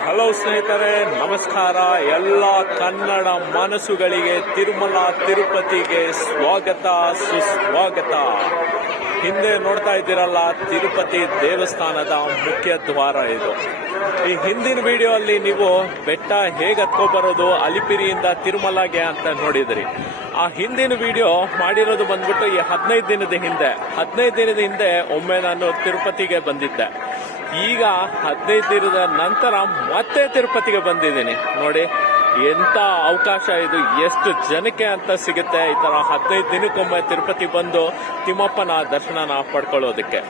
Hello ಸ್ನೇಹಿತರೆ, ನಮಸ್ಕಾರ. ಎಲ್ಲ ಕನ್ನಡ ಮನಸ್ಸುಗಳಿಗೆ ತಿರುಮಲ ತಿರುಪತಿಗೆ ಸ್ವಾಗತ, ಸುಸ್ವಾಗತ. ಹಿಂದೆ ನೋಡ್ತಾ ಇದ್ದೀರಲ್ಲ, ತಿರುಪತಿ ದೇವಸ್ಥಾನದ ಮುಖ್ಯ ದ್ವಾರ ಇದು. ಈ ಹಿಂದಿನ ವಿಡಿಯೋ ಅಲ್ಲಿ ನೀವು ಬೆಟ್ಟ ಹೇಗೆ ಹತ್ಕೊಬರೋದು ಅಲಿಪಿರಿಯಿಂದ ತಿರುಮಲಗೆ ಅಂತ ನೋಡಿದ್ರಿ. ಆ ಹಿಂದಿನ ವಿಡಿಯೋ ಮಾಡಿರೋದು ಬಂದ್ಬಿಟ್ಟು ಈ 15 ದಿನದ ಹಿಂದೆ ಒಮ್ಮೆ ನಾನು ತಿರುಪತಿಗೆ ಬಂದಿದ್ದೆ. ಈಗ 15 ದಿನದ ನಂತರ ಮತ್ತೆ ತಿರುಪತಿಗೆ ಬಂದಿದ್ದೀನಿ. ನೋಡಿ ಎಂತ ಅವಕಾಶ ಇದು, ಎಷ್ಟು ಜನಕ್ಕೆ ಅಂತ ಸಿಗುತ್ತೆ ಈ ತರ 15 ದಿನಕ್ಕೊಮ್ಮೆ ತಿರುಪತಿ ಬಂದು ತಿಮ್ಮಪ್ಪನ ದರ್ಶನನ ಪಡ್ಕೊಳ್ಳೋದಕ್ಕೆ.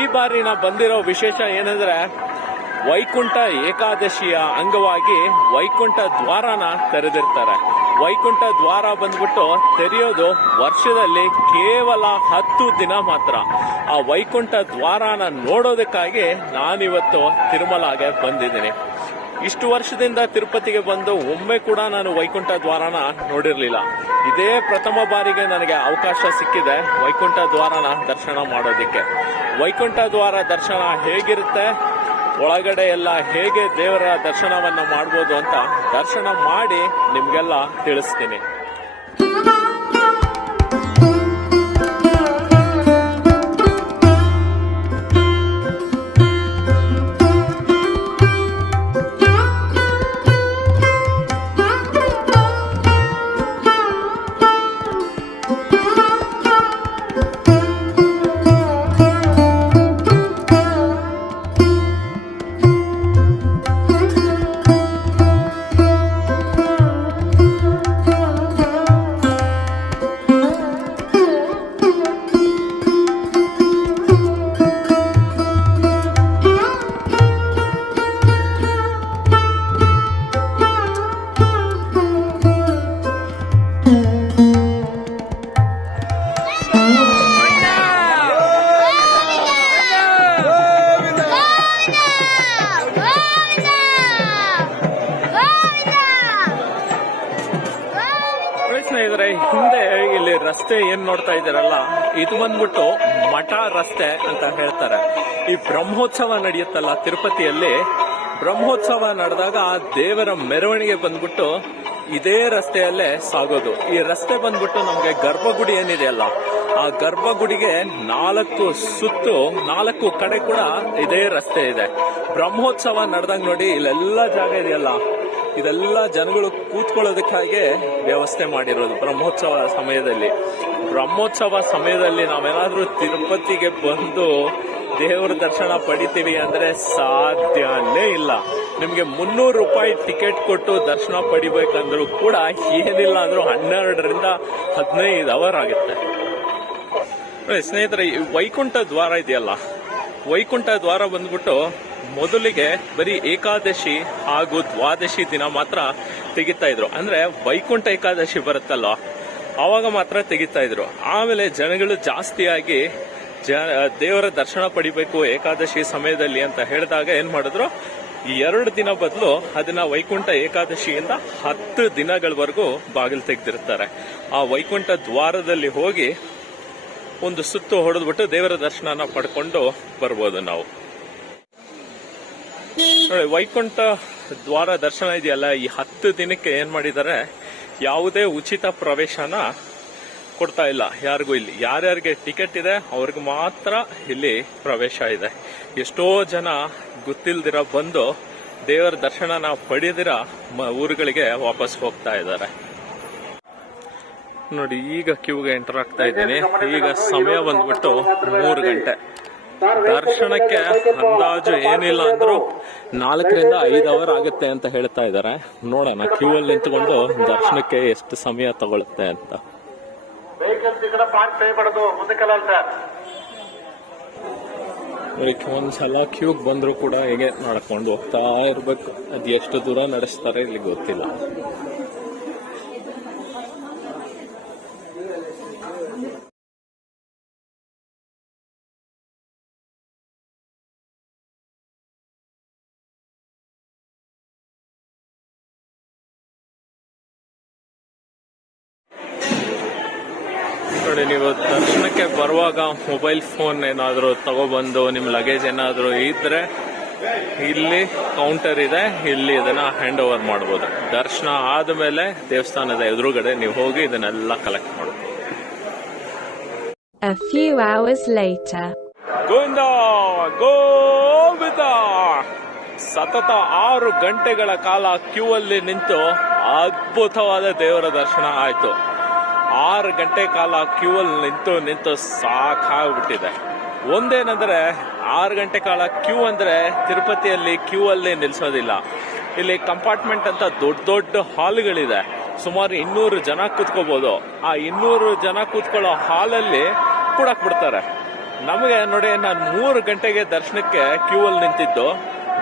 ಈ ಬಾರಿ ನಾ ಬಂದಿರೋ ವಿಶೇಷ ಏನಂದ್ರೆ, ವೈಕುಂಠ ಏಕಾದಶಿಯ ಅಂಗವಾಗಿ ವೈಕುಂಠ ದ್ವಾರನ ತೆರೆದಿರ್ತಾರೆ. ವೈಕುಂಠ ದ್ವಾರ ಬಂದ್ಬಿಟ್ಟು ತೆರೆಯೋದು ವರ್ಷದಲ್ಲಿ ಕೇವಲ 10 ದಿನ ಮಾತ್ರ. ಆ ವೈಕುಂಠ ದ್ವಾರನ ನೋಡೋದಕ್ಕಾಗಿ ನಾನಿವತ್ತು ತಿರುಮಲಗೆ ಬಂದಿದ್ದೀನಿ. ಇಷ್ಟು ವರ್ಷದಿಂದ ತಿರುಪತಿಗೆ ಬಂದು ಒಮ್ಮೆ ಕೂಡ ನಾನು ವೈಕುಂಠ ದ್ವಾರನ ನೋಡಿರ್ಲಿಲ್ಲ. ಇದೇ ಪ್ರಥಮ ಬಾರಿಗೆ ನನಗೆ ಅವಕಾಶ ಸಿಕ್ಕಿದೆ ವೈಕುಂಠ ದ್ವಾರನ ದರ್ಶನ ಮಾಡೋದಿಕ್ಕೆ. ವೈಕುಂಠ ದ್ವಾರ ದರ್ಶನ ಹೇಗಿರುತ್ತೆ, ಒಳಗಡೆ ಎಲ್ಲ ಹೇಗೆ ದೇವರ ದರ್ಶನವನ್ನ ಮಾಡ್ಬೋದು ಅಂತ ದರ್ಶನ ಮಾಡಿ ನಿಮ್ಗೆಲ್ಲ ತಿಳಿಸ್ತೀನಿ. ಸ್ನೇಹಿತರೆ, ಹಿಂದೆ ಇಲ್ಲಿ ರಸ್ತೆ ಏನ್ ನೋಡ್ತಾ ಇದ್ದೀರಲ್ಲ, ಇದು ಬಂದ್ಬಿಟ್ಟು ಮಠ ರಸ್ತೆ ಅಂತ ಹೇಳ್ತಾರೆ. ಈ ಬ್ರಹ್ಮೋತ್ಸವ ನಡೆಯುತ್ತಲ್ಲ ತಿರುಪತಿಯಲ್ಲಿ, ಬ್ರಹ್ಮೋತ್ಸವ ನಡೆದಾಗ ಆ ದೇವರ ಮೆರವಣಿಗೆ ಬಂದ್ಬಿಟ್ಟು ಇದೇ ರಸ್ತೆಯಲ್ಲೇ ಸಾಗೋದು. ಈ ರಸ್ತೆ ಬಂದ್ಬಿಟ್ಟು ನಮ್ಗೆ ಗರ್ಭಗುಡಿ ಏನಿದೆಯಲ್ಲ, ಆ ಗರ್ಭಗುಡಿಗೆ 4 ಕಡೆ ಕೂಡ ಇದೇ ರಸ್ತೆ ಇದೆ. ಬ್ರಹ್ಮೋತ್ಸವ ನಡೆದಾಗ ನೋಡಿ, ಇಲ್ಲೆಲ್ಲ ಜಾಗ ಇದೆಯಲ್ಲ, ಇದೆಲ್ಲ ಜನಗಳು ಕೂತ್ಕೊಳ್ಳೋದಕ್ಕಾಗಿ ವ್ಯವಸ್ಥೆ ಮಾಡಿರೋದು. ಬ್ರಹ್ಮೋತ್ಸವ ಸಮಯದಲ್ಲಿ ನಾವೇನಾದ್ರೂ ತಿರುಪತಿಗೆ ಬಂದು ದೇವರ ದರ್ಶನ ಪಡಿತೀವಿ ಅಂದ್ರೆ ಸಾಧ್ಯನೇ ಇಲ್ಲ. ನಿಮ್ಗೆ 300 ರೂಪಾಯಿ ಟಿಕೆಟ್ ಕೊಟ್ಟು ದರ್ಶನ ಪಡಿಬೇಕಂದ್ರೂ ಕೂಡ ಏನಿಲ್ಲ ಅಂದ್ರೂ 12ರಿಂದ 15 ಅವರ್ ಆಗುತ್ತೆ. ಸ್ನೇಹಿತರೆ, ವೈಕುಂಠ ದ್ವಾರ ಇದೆಯಲ್ಲ, ವೈಕುಂಠ ದ್ವಾರ ಬಂದ್ಬಿಟ್ಟು ಮೊದಲಿಗೆ ಬರೀ ಏಕಾದಶಿ ಹಾಗೂ ದ್ವಾದಶಿ ದಿನ ಮಾತ್ರ ತೆಗಿತಾ ಇದ್ರು. ಅಂದ್ರೆ ವೈಕುಂಠ ಏಕಾದಶಿ ಬರುತ್ತಲ್ಲ, ಆವಾಗ ಮಾತ್ರ ತೆಗಿತಾ ಇದ್ರು. ಆಮೇಲೆ ಜನಗಳು ಜಾಸ್ತಿಯಾಗಿ ದೇವರ ದರ್ಶನ ಪಡಿಬೇಕು ಏಕಾದಶಿ ಸಮಯದಲ್ಲಿ ಅಂತ ಹೇಳಿದಾಗ ಏನ್ ಮಾಡಿದ್ರು, 2 ದಿನ ಬದಲು ಅದನ್ನ ವೈಕುಂಠ ಏಕಾದಶಿಯಿಂದ 10 ದಿನಗಳವರೆಗೂ ಬಾಗಿಲು ತೆಗೆದಿರ್ತಾರೆ. ಆ ವೈಕುಂಠ ದ್ವಾರದಲ್ಲಿ ಹೋಗಿ ಒಂದು ಸುತ್ತು ಹೊಡೆದ್ಬಿಟ್ಟು ದೇವರ ದರ್ಶನ ಪಡ್ಕೊಂಡು ಬರ್ಬೋದು ನಾವು. ನೋಡಿ, ವೈಕುಂಠ ದ್ವಾರ ದರ್ಶನ ಇದೆಯಲ್ಲ, ಈ 10 ದಿನಕ್ಕೆ ಏನ್ ಮಾಡಿದ್ದಾರೆ, ಯಾವುದೇ ಉಚಿತ ಪ್ರವೇಶನ ಕೊಡ್ತಾ ಇಲ್ಲ ಯಾರಿಗೂ. ಇಲ್ಲಿ ಯಾರ್ಯಾರಿಗೆ ಟಿಕೆಟ್ ಇದೆ ಅವ್ರಿಗೆ ಮಾತ್ರ ಇಲ್ಲಿ ಪ್ರವೇಶ ಇದೆ. ಎಷ್ಟೋ ಜನ ಗೊತ್ತಿಲ್ದಿರ ಬಂದು ದೇವರ ದರ್ಶನನ ಪಡೆದಿರ ಊರುಗಳಿಗೆ ವಾಪಸ್ ಹೋಗ್ತಾ ಇದ್ದಾರೆ. ನೋಡಿ, ಈಗ ಕ್ಯೂಗೆ ಎಂಟರ್ ಆಗ್ತಾ ಇದ್ದೀನಿ. ಈಗ ಸಮಯ ಬಂದ್ಬಿಟ್ಟು 3 ಗಂಟೆ. ದರ್ಶನಕ್ಕೆ ಅಂದಾಜು ಏನಿಲ್ಲ ಅಂದ್ರೂ 4ರಿಂದ 5 ಅವರ್ ಆಗುತ್ತೆ ಅಂತ ಹೇಳ್ತಾ ಇದ್ದಾರೆ. ನೋಡೋಣ ಕ್ಯೂ ಅಲ್ಲಿ ನಿಂತ್ಕೊಂಡು ದರ್ಶನಕ್ಕೆ ಎಷ್ಟು ಸಮಯ ತಗೊಳುತ್ತೆ ಅಂತ. ಒಂದ್ಸಲ ಕ್ಯೂಗ್ ಬಂದ್ರು ಕೂಡ ಹೇಗೆ ನಡ್ಕೊಂಡು ಹೋಗ್ತಾ ಇರ್ಬೇಕು. ಅದ್ ಎಷ್ಟು ದೂರ ನಡೆಸ್ತಾರೆ ಇಲ್ಲಿ ಗೊತ್ತಿಲ್ಲ. ನೋಡಿ, ನೀವು ದರ್ಶನಕ್ಕೆ ಬರುವಾಗ ಮೊಬೈಲ್ ಫೋನ್ ಏನಾದರೂ ತಗೊಬಂದು ನಿಮ್ಮ ಲಗೇಜ್ ಏನಾದರೂ ಇದ್ರೆ ಇಲ್ಲಿ ಕೌಂಟರ್ ಇದೆ, ಇಲ್ಲಿ ಇದನ್ನ ಹ್ಯಾಂಡ್ ಓವರ್ ಮಾಡಬಹುದು. ದರ್ಶನ ಆದ್ಮೇಲೆ ದೇವಸ್ಥಾನದ ಎದುರುಗಡೆ ನೀವು ಹೋಗಿ ಇದನ್ನೆಲ್ಲ ಕಲೆಕ್ಟ್ ಮಾಡಬಹುದು. A few hours later. Govinda Govinda ಸತತ 6 ಗಂಟೆಗಳ ಕಾಲ ಕ್ಯೂ ಅಲ್ಲಿ ನಿಂತು ಅದ್ಭುತವಾದ ದೇವರ ದರ್ಶನ ಆಯ್ತು. 6 ಗಂಟೆ ಕಾಲ ಕ್ಯೂ ಅಲ್ಲಿ ನಿಂತು ಸಾಕಾಗ್ಬಿಟ್ಟಿದೆ. ಒಂದೇನಂದ್ರೆ 6 ಗಂಟೆ ಕಾಲ ಕ್ಯೂ ಅಂದ್ರೆ ತಿರುಪತಿಯಲ್ಲಿ ಕ್ಯೂ ಅಲ್ಲಿ ನಿಲ್ಸೋದಿಲ್ಲ. ಇಲ್ಲಿ ಕಂಪಾರ್ಟ್ಮೆಂಟ್ ಅಂತ ದೊಡ್ಡ ದೊಡ್ಡ ಹಾಲ್ಗಳಿದೆ, ಸುಮಾರು 200 ಜನ ಕೂತ್ಕೋಬಹುದು. ಆ 200 ಜನ ಕೂತ್ಕೊಳ್ಳೋ ಹಾಲಲ್ಲಿ ಕೂಡಕ್ ಬಿಡ್ತಾರೆ. ನಮಗೆ ನೋಡಿ, ನಾನು 3 ಗಂಟೆಗೆ ದರ್ಶನಕ್ಕೆ ಕ್ಯೂ ಅಲ್ಲಿ ನಿಂತಿದ್ದು,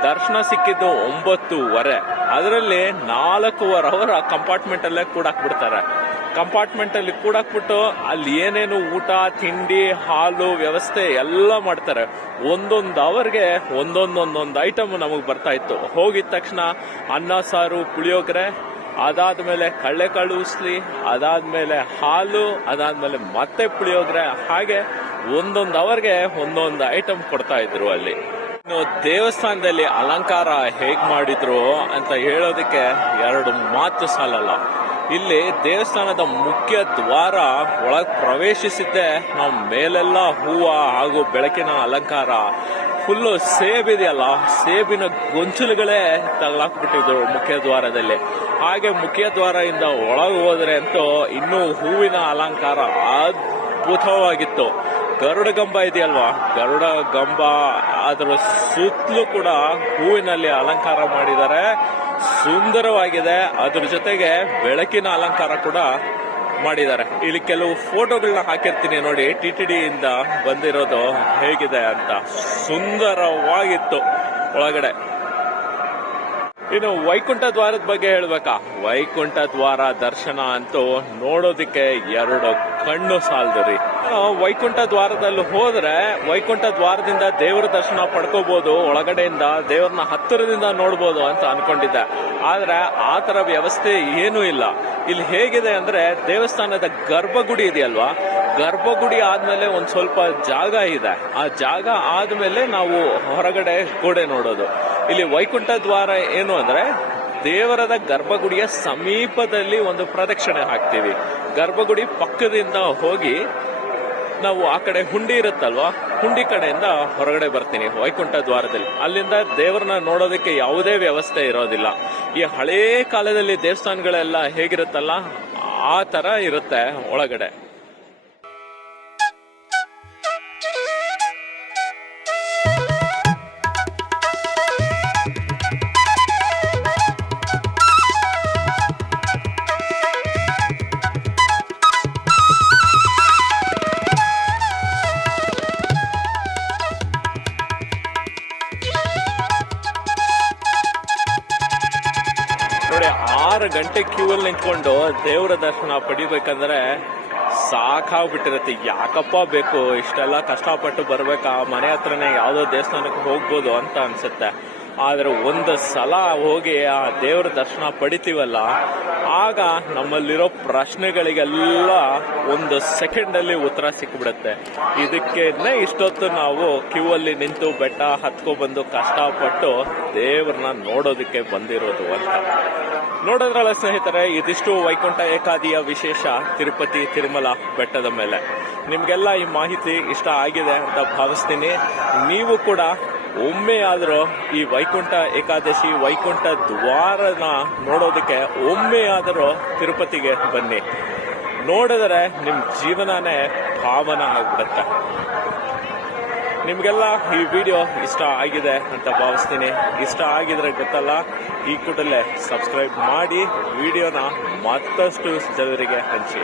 ದರ್ಶನ ಸಿಕ್ಕಿದ್ದು 9:30. ಅದರಲ್ಲಿ 4.25 ಅವರ್ ಕಂಪಾರ್ಟ್ಮೆಂಟ್ ಅಲ್ಲೇ ಕೂಡಕ್ ಬಿಡ್ತಾರೆ. ಕಂಪಾರ್ಟ್ಮೆಂಟ್ ಅಲ್ಲಿ ಕೂಡಾಕ್ಬಿಟ್ಟು ಅಲ್ಲಿ ಏನೇನು ಊಟ ತಿಂಡಿ ಹಾಲು ವ್ಯವಸ್ಥೆ ಎಲ್ಲ ಮಾಡ್ತಾರೆ. ಒಂದೊಂದು ಅವರ್ಗೆ ಒಂದೊಂದು ಐಟಮ್ ನಮಗ್ ಬರ್ತಾ ಇತ್ತು. ಹೋಗಿದ ತಕ್ಷಣ ಅನ್ನ ಸಾರು ಪುಳಿಯೋಗರೆ, ಅದಾದ್ಮೇಲೆ ಕಳ್ಳೆಕಾಳು ಉಸ್ಲಿ, ಅದಾದ್ಮೇಲೆ ಹಾಲು, ಅದಾದ್ಮೇಲೆ ಮತ್ತೆ ಪುಳಿಯೋಗರೆ, ಹಾಗೆ ಒಂದೊಂದು ಅವರ್ಗೆ ಒಂದೊಂದು ಐಟಮ್ ಕೊಡ್ತಾ ಇದ್ರು ಅಲ್ಲಿ. ಇನ್ನು ದೇವಸ್ಥಾನದಲ್ಲಿ ಅಲಂಕಾರ ಹೇಗ್ ಮಾಡಿದ್ರು ಅಂತ ಹೇಳೋದಕ್ಕೆ 2 ಮಾತು ಸಾಲಲ್ಲ. ಇಲ್ಲಿ ದೇವಸ್ಥಾನದ ಮುಖ್ಯ ದ್ವಾರ ಒಳಗ್ ಪ್ರವೇಶಿಸಿದ್ದೆ ನಾವು ಮೇಲೆಲ್ಲ ಹೂವ ಹಾಗೂ ಬೆಳಕಿನ ಅಲಂಕಾರ, ಫುಲ್ಲು ಸೇಬಿದೆಯಲ್ಲ, ಸೇಬಿನ ಗೊಂಚಲುಗಳೇ ತಗಲಾಕ್ಬಿಟ್ಟಿದ್ರು ಮುಖ್ಯ ದ್ವಾರದಲ್ಲಿ. ಹಾಗೆ ಮುಖ್ಯ ದ್ವಾರದಿಂದ ಒಳಗೆ ಹೋದ್ರೆ ಅಂತೂ ಇನ್ನೂ ಹೂವಿನ ಅಲಂಕಾರ ಅದ್ಭುತವಾಗಿತ್ತು. ಗರುಡ ಗಂಬ ಇದೆಯಲ್ವಾ, ಗರುಡ ಗಂಬ ಅದರ ಸುತ್ತಲೂ ಕೂಡ ಹೂವಿನಲ್ಲಿ ಅಲಂಕಾರ ಮಾಡಿದ್ದಾರೆ, ಸುಂದರವಾಗಿದೆ. ಅದ್ರ ಜೊತೆಗೆ ಬೆಳಕಿನ ಅಲಂಕಾರ ಕೂಡ ಮಾಡಿದ್ದಾರೆ. ಇಲ್ಲಿ ಕೆಲವು ಫೋಟೋಗಳನ್ನ ಹಾಕಿರ್ತೀನಿ ನೋಡಿ, TTD ಇಂದ ಬಂದಿರೋದು ಹೇಗಿದೆ ಅಂತ. ಸುಂದರವಾಗಿತ್ತು ಒಳಗಡೆ. ಇನ್ನು ವೈಕುಂಠ ದ್ವಾರದ ಬಗ್ಗೆ ಹೇಳ್ಬೇಕಾ? ವೈಕುಂಠ ದ್ವಾರ ದರ್ಶನ ಅಂತೂ ನೋಡೋದಿಕ್ಕೆ 2 ಕಣ್ಣು ಸಾಲದು ರೀ. ವೈಕುಂಠ ದ್ವಾರದಲ್ಲಿ ಹೋದ್ರೆ ವೈಕುಂಠ ದ್ವಾರದಿಂದ ದೇವರ ದರ್ಶನ ಪಡ್ಕೋಬಹುದು, ಒಳಗಡೆಯಿಂದ ದೇವರನ್ನ ಹತ್ತಿರದಿಂದ ನೋಡ್ಬೋದು ಅಂತ ಅನ್ಕೊಂಡಿದ್ದೆ. ಆದ್ರೆ ಆ ತರ ವ್ಯವಸ್ಥೆ ಏನೂ ಇಲ್ಲ. ಇಲ್ಲಿ ಹೇಗಿದೆ ಅಂದ್ರೆ, ದೇವಸ್ಥಾನದ ಗರ್ಭಗುಡಿ ಇದೆಯಲ್ವಾ, ಗರ್ಭಗುಡಿ ಆದ್ಮೇಲೆ ಒಂದ್ ಸ್ವಲ್ಪ ಜಾಗ ಇದೆ. ಆ ಜಾಗ ಆದ್ಮೇಲೆ ನಾವು ಹೊರಗಡೆ ಗೋಡೆ ನೋಡೋದು. ಇಲ್ಲಿ ವೈಕುಂಠ ದ್ವಾರ ಏನು ಅಂದ್ರೆ, ದೇವರದ ಗರ್ಭಗುಡಿಯ ಸಮೀಪದಲ್ಲಿ ಒಂದು ಪ್ರದಕ್ಷಿಣೆ ಹಾಕ್ತೀವಿ. ಗರ್ಭಗುಡಿ ಪಕ್ಕದಿಂದ ಹೋಗಿ ನಾವು ಆ ಕಡೆ ಹುಂಡಿ ಇರುತ್ತಲ್ವಾ, ಹುಂಡಿ ಕಡೆಯಿಂದ ಹೊರಗಡೆ ಬರ್ತೀನಿ ವೈಕುಂಠ ದ್ವಾರದಲ್ಲಿ. ಅಲ್ಲಿಂದ ದೇವರನ್ನ ನೋಡೋದಕ್ಕೆ ಯಾವುದೇ ವ್ಯವಸ್ಥೆ ಇರೋದಿಲ್ಲ. ಈ ಹಳೇ ಕಾಲದಲ್ಲಿ ದೇವಸ್ಥಾನಗಳೆಲ್ಲ ಹೇಗಿರುತ್ತಲ್ಲ ಆ ತರ ಇರುತ್ತೆ ಒಳಗಡೆ. ನೋಡಿ, 6 ಗಂಟೆ ಕ್ಯೂ ಅಲ್ಲಿ ನಿಂತ್ಕೊಂಡು ದೇವರ ದರ್ಶನ ಪಡಿಬೇಕಂದ್ರೆ ಸಾಕಾಗ್ಬಿಟ್ಟಿರತ್ತೆ. ಯಾಕಪ್ಪ ಬೇಕು ಇಷ್ಟೆಲ್ಲ ಕಷ್ಟಪಟ್ಟು ಬರ್ಬೇಕಾ, ಮನೆ ಹತ್ರನೇ ಯಾವ್ದೋ ದೇವಸ್ಥಾನಕ್ಕೆ ಹೋಗ್ಬೋದು ಅಂತ ಅನ್ಸುತ್ತೆ. ಆದ್ರೆ ಒಂದು ಸಲ ಹೋಗಿ ಆ ದೇವರ ದರ್ಶನ ಪಡಿತೀವಲ್ಲ, ಆಗ ನಮ್ಮಲ್ಲಿರೋ ಪ್ರಶ್ನೆಗಳಿಗೆಲ್ಲ 1 ಸೆಕೆಂಡ್ ಅಲ್ಲಿ ಉತ್ತರ ಸಿಕ್ಬಿಡುತ್ತೆ. ಇದಕ್ಕೇನೆ ಇಷ್ಟೊತ್ತು ನಾವು ಕ್ಯೂ ಅಲ್ಲಿ ನಿಂತು ಬೆಟ್ಟ ಹತ್ಕೊಬಂದು ಕಷ್ಟಪಟ್ಟು ದೇವ್ರನ್ನ ನೋಡೋದಕ್ಕೆ ಬಂದಿರೋದು ಅಂತ. ನೋಡೋದ್ರಲ್ಲ ಸ್ನೇಹಿತರೆ, ಇದಿಷ್ಟು ವೈಕುಂಠ ಏಕಾದಿಯ ವಿಶೇಷ ತಿರುಪತಿ ತಿರುಮಲ ಬೆಟ್ಟದ ಮೇಲೆ. ನಿಮ್ಗೆಲ್ಲ ಈ ಮಾಹಿತಿ ಇಷ್ಟ ಆಗಿದೆ ಅಂತ ಭಾವಿಸ್ತೀನಿ. ನೀವು ಕೂಡ ಒಮ್ಮೆ ಆದ್ರೂ ಈ ವೈಕುಂಠ ಏಕಾದಶಿ ವೈಕುಂಠ ದ್ವಾರನ ನೋಡೋದಕ್ಕೆ ಒಮ್ಮೆ ಆದರೂ ತಿರುಪತಿಗೆ ಬನ್ನಿ. ನೋಡಿದ್ರೆ ನಿಮ್ ಜೀವನನೇ ಪಾವನ ಆಗ್ಬಿಡುತ್ತೆ. ನಿಮ್ಗೆಲ್ಲ ಈ ವಿಡಿಯೋ ಇಷ್ಟ ಆಗಿದೆ ಅಂತ ಭಾವಿಸ್ತೀನಿ. ಇಷ್ಟ ಆಗಿದ್ರೆ ಗೊತ್ತಲ್ಲ, ಈ ಕೂಡಲೇ ಸಬ್ಸ್ಕ್ರೈಬ್ ಮಾಡಿ ವಿಡಿಯೋನ ಮತ್ತಷ್ಟು ಜನರಿಗೆ ಹಂಚಿ.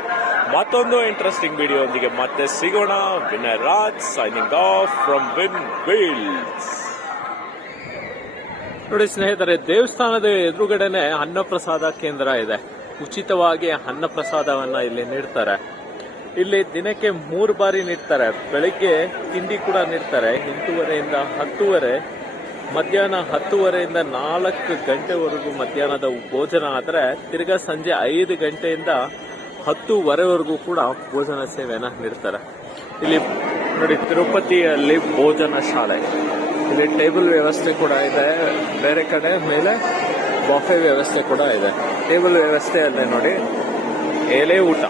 ಮತ್ತೊಂದು ಇಂಟ್ರೆಸ್ಟಿಂಗ್ ವಿಡಿಯೋ ಒಂದಿಗೆ ಮತ್ತೆ ಸಿಗೋಣ. Vinay Raj signing off from win wheels. ನೋಡಿ ಸ್ನೇಹಿತರೆ, ದೇವಸ್ಥಾನದ ಎದುರುಗಡೆನೆ ಅನ್ನಪ್ರಸಾದ ಕೇಂದ್ರ ಇದೆ. ಉಚಿತವಾಗಿ ಅನ್ನಪ್ರಸಾದವನ್ನ ಇಲ್ಲಿ ನೀಡ್ತಾರೆ. ಇಲ್ಲಿ ದಿನಕ್ಕೆ 3 ಬಾರಿ ನೀಡ್ತಾರೆ. ಬೆಳಿಗ್ಗೆ ತಿಂಡಿ ಕೂಡ ನೀಡ್ತಾರೆ 8:30 10:00, ಮಧ್ಯಾಹ್ನ 10:30 4 ಗಂಟೆವರೆಗೂ ಮಧ್ಯಾಹ್ನದ ಭೋಜನ. ಆದರೆ ತಿರ್ಗಾ ಸಂಜೆ 5 ಗಂಟೆಯಿಂದ 10:30 ಕೂಡ ಭೋಜನ ಸೇವೆಯನ್ನ ನೀಡ್ತಾರೆ. ಇಲ್ಲಿ ನೋಡಿ, ತಿರುಪತಿಯಲ್ಲಿ ಭೋಜನ ಶಾಲೆ ಇಲ್ಲಿ ಟೇಬಲ್ ವ್ಯವಸ್ಥೆ ಕೂಡ ಇದೆ. ಬೇರೆ ಕಡೆ ಮೇಲೆ ಬಫೆ ವ್ಯವಸ್ಥೆ ಕೂಡ ಇದೆ. ಟೇಬಲ್ ವ್ಯವಸ್ಥೆ ಅಲ್ಲೇ ನೋಡಿ, ಎಲೆ ಊಟ.